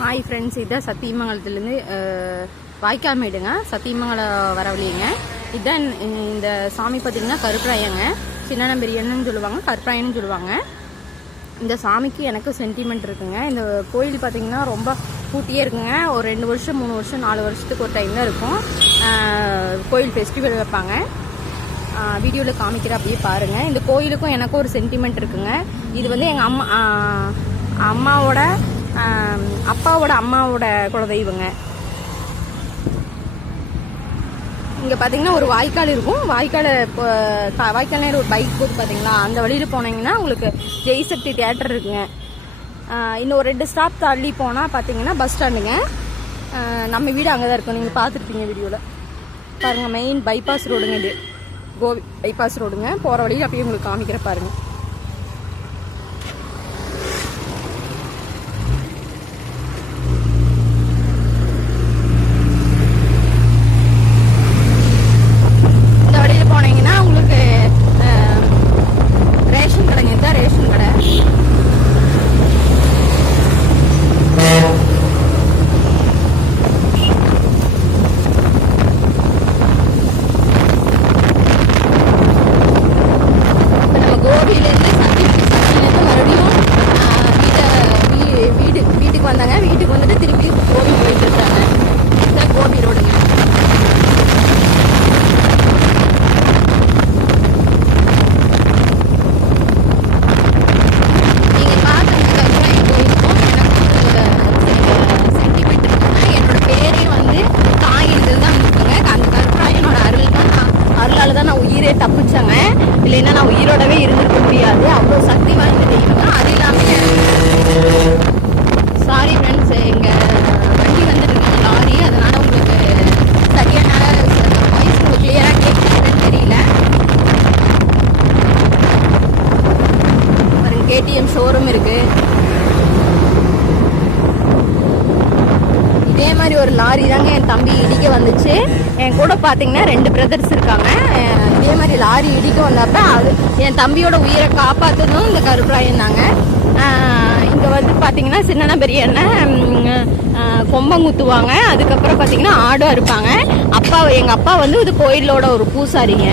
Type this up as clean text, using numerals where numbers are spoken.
Hi friends, இதுதான் சத்தியமங்கலத்துலேருந்து வாய்க்காமேடுங்க. சத்தியமங்கலம் வர வழிங்க. இதுதான் இந்த சாமி பார்த்திங்கன்னா கருப்பராயங்க. சின்னநம்பெரியன்னு சொல்லுவாங்க, கருப்பராயன்னு சொல்லுவாங்க. இந்த சாமிக்கு எனக்கு சென்டிமெண்ட் இருக்குங்க. இந்த கோயில் பார்த்திங்கன்னா ரொம்ப பூட்டியே இருக்குங்க. ஒரு 2 வருஷம் 3 வருஷம் 4 வருஷத்துக்கு ஒரு டைம் தான் இருக்கும் கோயில் ஃபெஸ்டிவல் வைப்பாங்க. வீடியோவில் காமிக்கிற அப்படியே பாருங்கள். இந்த கோயிலுக்கும் எனக்கும் ஒரு சென்டிமெண்ட் இருக்குங்க. இது வந்து எங்கள் அம்மாவோட அம்மாவோட குலதெய்வங்க. இங்கே பார்த்தீங்கன்னா ஒரு வாய்க்கால் இருக்கும். வாய்க்கால் நேரம் ஒரு பைக் போகுது பார்த்தீங்களா, அந்த வழியில் போனீங்கன்னா உங்களுக்கு ஜெய்சக்தி தியேட்டர் இருக்குங்க. இன்னும் ஒரு 2 ஸ்டாப் தள்ளி போனால் பார்த்தீங்கன்னா பஸ் ஸ்டாண்டுங்க. நம்ம வீடு அங்கே தான் இருக்கும். நீங்கள் பார்த்துருப்பீங்க வீடியோவில் பாருங்கள். மெயின் பைபாஸ் ரோடுங்க. இது கோவி பைபாஸ் ரோடுங்க. போகிற வழியில் அப்படியே உங்களுக்கு காமிக்கிற பாருங்கள். வீட்டுக்கு வந்துட்டு திருப்பி கோபி போயிட்டு இருக்காங்க. இதுதான் கோபி ரோடுங்க. நீங்க பார்த்துருக்க கோயிலுக்கும் எனக்கு சென்டிமெண்ட் இருக்குங்க. என்னோட பேரே வந்து தாயிருந்து தான் இருக்குங்க. அந்த கருப்பராயனோட அருளால் தான் நான் உயிரே தப்பிச்சேங்க. இல்லைன்னா நான் உயிரோடவே இருந்திருக்க முடியாது. அவ்வளோ சக்தி வாய்ந்த தெய்வங்க. அது இல்லாமல் சாரி ஃப்ரெண்ட்ஸ், எங்கள் வண்டி வந்துட்டு லாரி, அதனால் உங்களுக்கு சரியான வாய்ஸ் உங்களுக்கு கிளியராக கேட்குறதுன்னு தெரியல. பாருங்க, கேடிஎம் ஷோரூம் இருக்குது. இதே மாதிரி ஒரு லாரி தாங்க என் தம்பி இடிக்க வந்துச்சு. என் கூட பார்த்தீங்கன்னா 2 பிரதர்ஸ் இருக்காங்க. இதே மாதிரி லாரி இடிக்க வந்தப்ப அது என் தம்பியோட உயிரை காப்பாற்றதும் இந்த கருப்பராயன் தாங்க. இங்கே வந்து பார்த்தீங்கன்னா சின்ன பெரிய கொம்பம் குத்துவாங்க. அதுக்கப்புறம் பார்த்தீங்கன்னா ஆடும் இருப்பாங்க. எங்கள் அப்பா வந்து இது கோயிலோட ஒரு பூசாரிங்க.